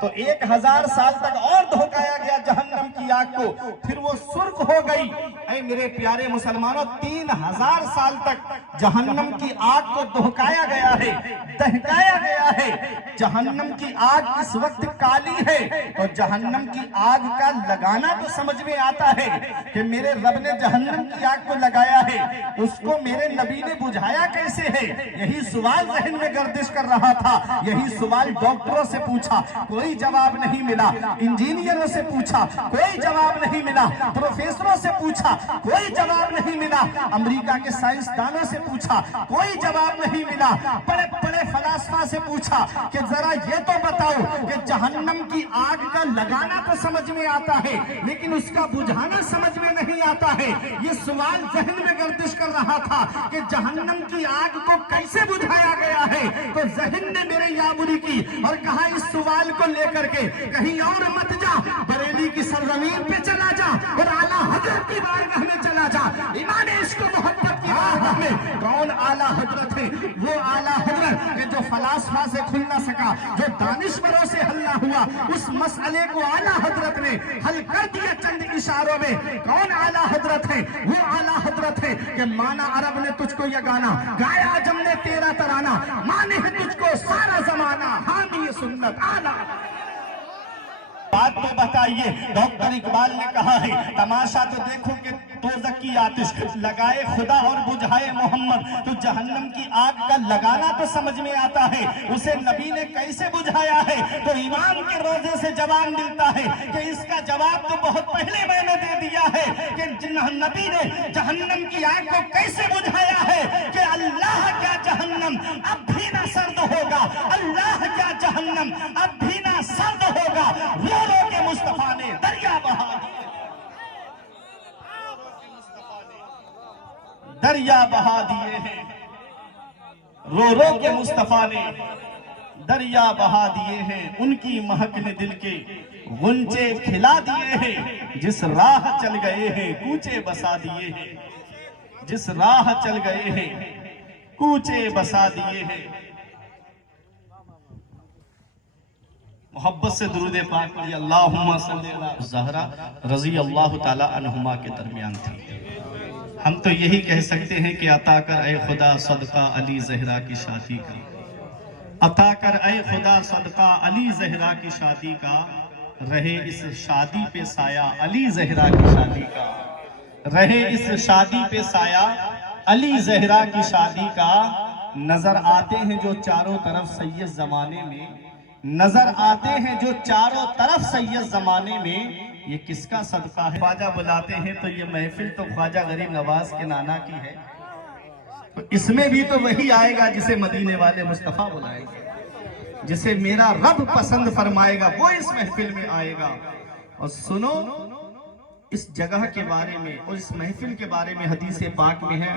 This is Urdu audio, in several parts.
تو 1000 سال تک اور دھوکایا گیا جہنم کی آگ کو، پھر وہ سرخ ہو گئی۔ اے میرے پیارے مسلمانوں، 3000 سال تک جہنم کی آگ کو دھوکایا گیا ہے، دہکایا گیا ہے۔ جہنم کی آگ اس وقت کالی ہے، اور جہنم کی آگ کا لگانا تو سمجھ میں آتا ہے کہ میرے رب نے جہنم کی آگ کو لگایا ہے، اس کو میرے نبی نے بجھایا کیسے ہے؟ یہی سوال ذہن میں گردش کر رہا تھا۔ یہی سوال ڈاکٹروں سے پوچھا، کوئی جواب نہیں ملا۔ انجینئروں سے پوچھا، کوئی جواب نہیں ملا۔ پروفیسروں سے پوچھا، کوئی جواب نہیں ملا۔ امریکہ کے سائنسدانوں سے پوچھا، کوئی جواب نہیں ملا۔ بڑے بڑے فلاسفہ سے پوچھا کہ ذرا یہ تو بتاؤ کہ جہنم کی آگ کا لگانا تو سمجھ میں آتا ہے، لیکن اس کا بجھانا سمجھ میں نہیں آتا ہے۔ یہ سوال ذہن میں گردش کر رہا تھا کہ جہنم کی آگ کو کیسے بجھایا گیا ہے؟ تو ذہن نے میرے یامری کی اور کہا اس سوال کو لے کر کے کہیں اور مت جا، بریلی کی سرزمین پہ چلا جا اور اعلیٰ حضرت کی بارگاہ میں چلا جا۔ ایمان عشق و محبت کی بارگاہ میں کون اعلیٰ حضرت ہے؟ وہ اعلیٰ حضرت کہ جو فلاسفہ سے کھل نہ سکا، جو دانشوروں سے حل نہ ہوا، اس مسئلے کو اعلیٰ حضرت نے حل کر دیا چند اشاروں میں۔ کون اعلیٰ حضرت ہے؟ وہ اعلیٰ حضرت ہے کہ مانا عرب نے تجھ کو یہ گانا گایا، عجم نے تیرا ترانہ، مانے ہے تجھ کو سارا زمانہ، حامی سنت اعلیٰ۔ بات تو بتائیے، ڈاکٹر اقبال نے کہا ہے تماشا تو دیکھو کہ دوزخ کی آتش لگائے خدا اور بجھائے محمد۔ تو جہنم کی آگ کا لگانا تو سمجھ میں آتا ہے، اسے نبی نے کیسے بجھایا ہے؟ تو امام کے روزے سے جواب ملتا ہے کہ اس کا جواب تو بہت پہلے میں نے دے دیا ہے کہ نبی نے جہنم کی آگ کو کیسے بجھایا ہے کہ اللہ کیا جہنم اب بھی نہ سرد ہوگا، اللہ کیا جہنم اب بھی نہ سرد ہوگا۔ رو رو کے مصطفیٰ نے دریا بہا دیے، دریا بہا دیے ہیں، رو رو کے مصطفیٰ نے دریا بہا دیے ہیں۔ ان کی مہک نے دل کے غنچے کھلا دیے ہیں، جس راہ چل گئے ہیں کوچے بسا دیے ہیں، جس راہ چل گئے ہیں کوچے بسا دیے ہیں۔ محبت سے درود پاک پڑھی، اللہم صلی اللہ زہرا رضی اللہ تعالی عنہما کے درمیان تھی۔ ہم تو یہی کہہ سکتے ہیں کہ عطا کر اے خدا صدقہ علی زہرا کی شادی کا، عطا کر اے خدا صدقہ علی زہرا کی شادی کا، رہے اس شادی پہ سایہ علی زہرا کی شادی کا، رہے اس شادی پہ سایہ علی زہرا کی شادی کا۔ نظر آتے ہیں جو چاروں طرف سید زمانے میں، نظر آتے ہیں جو چاروں طرف سید زمانے میں، یہ کس کا صدقہ ہے؟ خواجہ بلاتے ہیں تو یہ محفل تو خواجہ غریب نواز کے نانا کی ہے، تو اس میں بھی تو وہی آئے گا جسے مدینے والے مصطفیٰ بلائیں گے، جسے میرا رب پسند فرمائے گا وہ اس محفل میں آئے گا۔ اور سنو اس جگہ کے بارے میں اور اس محفل کے بارے میں حدیث پاک میں ہے،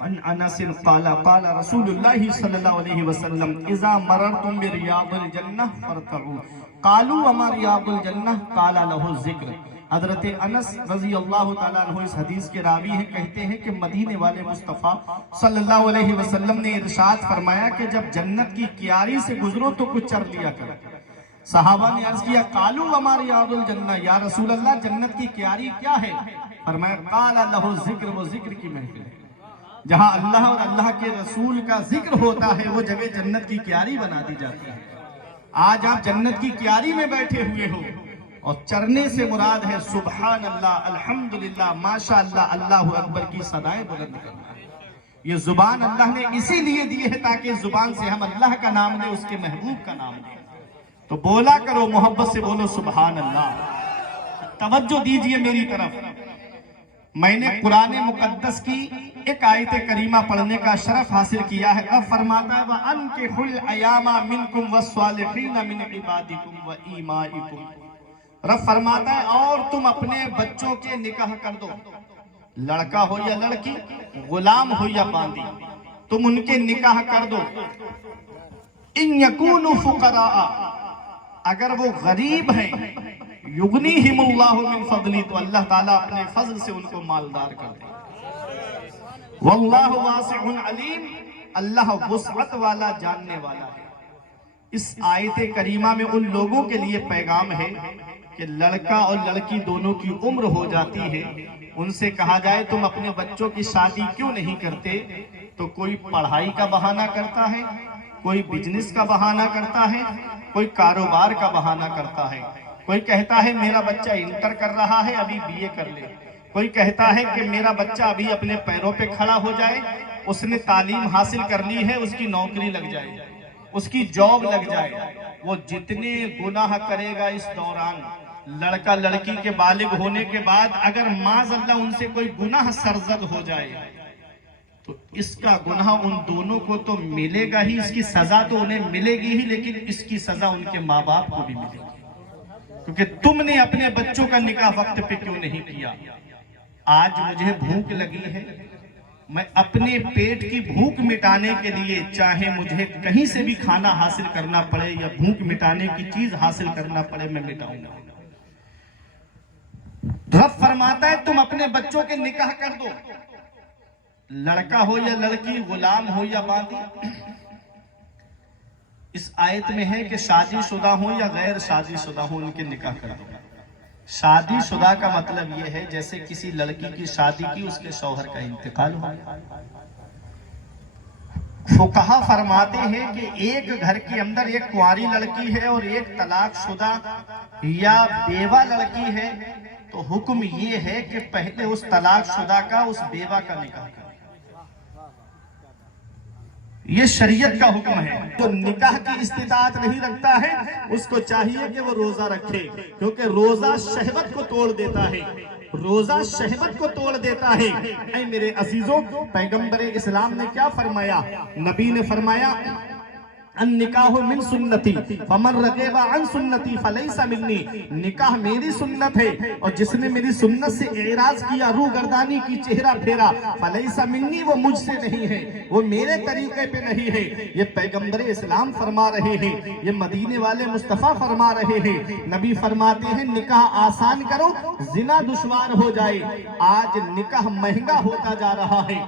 ان انس قال قال رسول اللہ صلی اللہ علیہ وسلم اذا مررتم بریاض الجنہ فرتعوا قالوا وما ریاض الجنہ قال له الذکر۔ حضرت انس رضی اللہ تعالیٰ عنہ اس حدیث کے راوی ہیں، کہتے ہیں کہ مدینے والے مصطفیٰ صلی اللہ علیہ وسلم نے ارشاد فرمایا کہ جب جنت کی کیاری سے گزرو تو کچھ چر لیا کرو۔ صحابہ نے عرض کیا قالوا وما ریاض الجنہ، یا رسول اللہ جنت کی کیاری کیا ہے؟ فرمایا قال له الذکر، وہ ذکر کی محفل ہے۔ جہاں اللہ اور اللہ کے رسول کا ذکر ہوتا ہے وہ جگہ جنت کی کیاری بنا دی جاتی ہے۔ آج آپ جنت کی کیاری میں بیٹھے ہوئے ہو اور چرنے سے مراد ہے سبحان اللہ، الحمدللہ، ماشاءاللہ، اللہ اکبر کی صدائیں بلند کرنا ہے۔ یہ زبان اللہ نے اسی لیے دی ہے تاکہ اس زبان سے ہم اللہ کا نام لیں، اس کے محبوب کا نام لیں۔ تو بولا کرو، محبت سے بولو سبحان اللہ۔ توجہ دیجئے میری طرف، میں نے قرآن مقدس کی ایک آیت کریمہ پڑھنے کا شرف حاصل کیا ہے۔ اب فرماتا ہے وَأَنْكِحُوا الْأَيَامَ مِنْكُمْ وَالصَّالِحِينَ مِنْ عِبَادِكُمْ وَإِمَائِكُمْ۔ رب فرماتا ہے اور تم اپنے بچوں کے نکاح کر دو، لڑکا ہو یا لڑکی، غلام ہو یا باندی، تم ان کے نکاح کر دو۔ إِن يَكُونُوا فُقَرَاءَ، اگر وہ غریب ہیں، یغنیہم اللہ من فضلی، تو اللہ تعالیٰ اپنے فضل سے ان کو مالدار کر دے۔ واللہ واسع علیم، اللہ وسعت والا جاننے والا ہے۔ اس آیت کریمہ میں ان لوگوں کے لیے پیغام ہے کہ لڑکا اور لڑکی دونوں کی عمر ہو جاتی ہے، ان سے کہا جائے تم اپنے بچوں کی شادی کیوں نہیں کرتے، تو کوئی پڑھائی کا بہانہ کرتا ہے، کوئی بزنس کا بہانہ کرتا ہے، کوئی کاروبار کا بہانہ کرتا ہے، کوئی کہتا ہے میرا بچہ انٹر کر رہا ہے ابھی BA کر لے، کوئی کہتا ہے کہ میرا بچہ ابھی اپنے پیروں پہ کھڑا ہو جائے، اس نے تعلیم حاصل کر لی ہے، اس کی نوکری لگ جائے، اس کی جاب لگ جائے۔ وہ جتنے گناہ کرے گا اس دوران، لڑکا لڑکی کے بالغ ہونے کے بعد اگر معاذ اللہ ان سے کوئی گناہ سرزد ہو جائے تو اس کا گناہ ان دونوں کو تو ملے گا ہی، اس کی سزا تو انہیں ملے گی ہی، لیکن اس کی سزا ان کے ماں باپ کو بھی ملے گی، کیونکہ تم نے اپنے بچوں کا نکاح وقت پہ کیوں نہیں کیا۔ آج مجھے بھوک لگی ہے، میں اپنے پیٹ کی بھوک مٹانے کے لیے چاہے مجھے کہیں سے بھی کھانا حاصل کرنا پڑے یا بھوک مٹانے کی چیز حاصل کرنا پڑے، میں مٹاؤں گا۔ رب فرماتا ہے تم اپنے بچوں کے نکاح کر دو، لڑکا ہو یا لڑکی، غلام ہو یا باندی۔ اس آیت میں ہے کہ شادی شدہ ہو یا غیر شادی شدہ ہو ان کے نکاح کر دو۔ شادی شدہ کا مطلب یہ ہے جیسے کسی لڑکی کی شادی کی، اس کے شوہر کا انتقال ہو۔ فقہا فرماتے ہیں کہ ایک گھر کے اندر ایک کنواری لڑکی ہے اور ایک طلاق شدہ یا بیوہ لڑکی ہے تو حکم یہ ہے کہ پہلے اس طلاق شدہ کا اس بیوہ کا نکاح کرے۔ یہ شریعت کا حکم ہے۔ جو نکاح کی استطاعت نہیں رکھتا ہے اس کو چاہیے کہ وہ روزہ رکھے، کیونکہ روزہ شہوت کو توڑ دیتا ہے، روزہ شہوت کو توڑ دیتا ہے۔ اے میرے عزیزوں، پیغمبر اسلام نے کیا فرمایا؟ نبی نے فرمایا النکاح من سنتی فمن رغب عن سنتی فلیس منی، نکاح میری سنت ہے اور جس نے میری سنت سے اعراض کیا، روگردانی کی، چہرہ پھیرا، فلیس منی، وہ مجھ سے نہیں ہے، وہ میرے طریقے پہ نہیں ہے۔ یہ پیغمبر اسلام فرما رہے ہیں، یہ مدینے والے مصطفیٰ فرما رہے ہیں۔ نبی فرماتے ہیں نکاح آسان کرو، زنا دشوار ہو جائے۔ آج نکاح مہنگا ہوتا جا رہا ہے،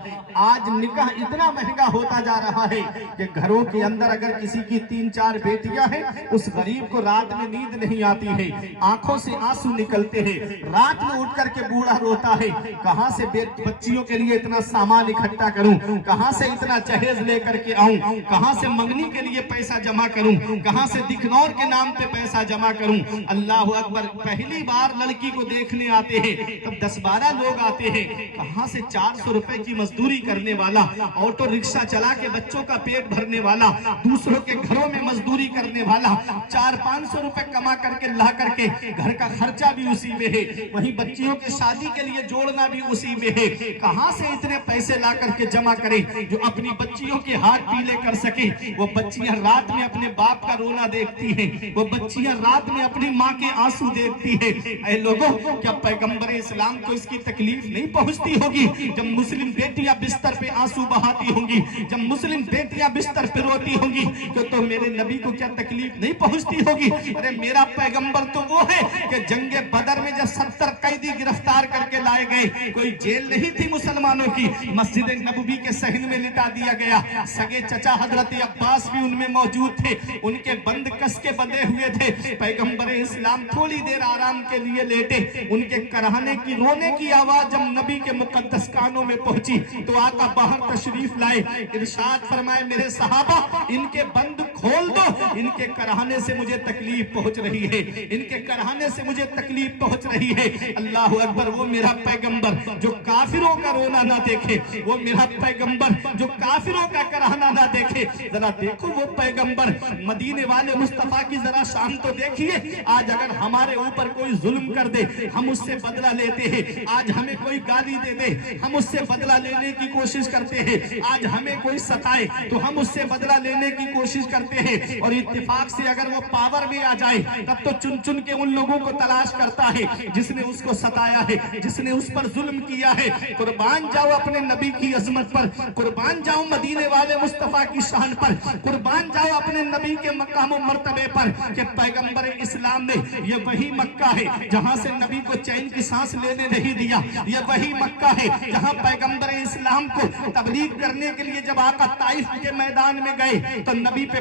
آج نکاح اتنا مہنگا ہوتا جا رہا ہے کہ گھروں کے اندر اگر کسی کی 3-4 بیٹیاں ہیں، اس غریب کو رات میں نیند نہیں آتی ہے، آنکھوں سے آنسو نکلتے ہیں، رات میں اٹھ کر کے بوڑھا روتا ہے، کہاں سے بچیوں کے لیے اتنا سامان اکھٹا کروں، کہاں سے اتنا جہیز لے کر کے آؤں، کہاں سے منگنی کے لیے پیسہ جمع کروں، کہاں سے دکھنور کے نام پہ پیسہ جمع کروں۔ اللہ اکبر، پہلی بار لڑکی کو دیکھنے آتے ہیں تب 10-12 لوگ آتے ہیں، کہاں سے 400 روپے کی مزدوری کرنے والا، آٹو رکشہ چلا کے بچوں کا پیٹ بھرنے والا، دوسروں کے گھروں میں مزدوری کرنے والا، 400-500 روپے کما کر کے لا کر کے گھر کا خرچہ بھی اسی میں ہے، وہیں بچیوں کے شادی کے لیے جوڑنا بھی اسی میں ہے۔ کہاں سے اتنے پیسے لا کر کے جمع کرے جو اپنی بچیوں کے ہاتھ پیلے کر سکے؟ وہ بچیاں رات میں اپنے باپ کا رونا دیکھتی ہیں، وہ بچیاں رات میں اپنی ماں کے آنسو دیکھتی ہیں۔ اے لوگوں، کیا پیغمبر اسلام کو اس کی تکلیف نہیں پہنچتی ہوگی جب مسلم بیٹیاں بستر پہ آنسو بہاتی ہوں گی، جب مسلم بیٹیاں بستر پہ روتی ہوں گی؟ تو میرے نبی کو کیا تکلیف نہیں پہنچتی ہوگی؟ ارے میرا پیغمبر تو وہ ہے کہ جنگ بدر میں جب 70 قیدی گرفتار کر کے لائے گئے، کوئی جیل نہیں تھی مسلمانوں کی، مسجد نبوی کے صحن میں لٹا دیا گیا، سگے چچا حضرت عباس بھی ان میں موجود تھے، ان کے بند کس کے بندے ہوئے تھے۔ پیغمبر اسلام تھوڑی دیر آرام کے لیے لیٹے، ان کے کرہنے کی، رونے کی آواز جب نبی کے مقدس کانوں میں پہنچی تو آقا باہر تشریف لائے، ارشاد فرمائے میرے صحابہ ان کے بند کھول دو، ان کے کرہانے سے مجھے تکلیف پہنچ رہی ہے، ان کے کرہانے سے مجھے تکلیف پہنچ رہی ہے۔ اللہ اکبر، وہ میرا پیغمبر جو کافروں کا رونا نہ دیکھے، وہ میرا پیغمبر جو کافروں کا کرہانا نہ دیکھے۔ ذرا دیکھو وہ پیغمبر، مدینے والے مصطفیٰ کی ذرا شان تو دیکھیے۔ آج اگر ہمارے اوپر کوئی ظلم کر دے ہم اس سے بدلہ لیتے ہیں، آج ہمیں کوئی گالی دے دے ہم اس سے بدلہ لینے کی کوشش کرتے ہیں، آج ہمیں کوئی ستائے تو ہم اس سے بدلہ لینے کی کوشش کرتے ہیں، اور اتفاق سے اگر وہ پاور میں آ جائے تب تو چن چن کے ان لوگوں کو تلاش کرتا ہے جس نے اس کو ستایا ہے، جس نے اس پر ظلم کیا ہے۔ قربان جاؤ اپنے نبی کی عظمت پر، قربان جاؤ مدینے والے مصطفیٰ کی شان پر، قربان جاؤ اپنے نبی کے مقام و مرتبے پر کہ پیغمبر اسلام نے، یہ وہی مکہ ہے جہاں سے نبی کو چین کی سانس لینے نہیں دیا، یہ وہی مکہ ہے جہاں پیغمبر اسلام کو تبلیغ کرنے کے لیے جب آقا طائف کے میدان میں گئے تو نبی پہ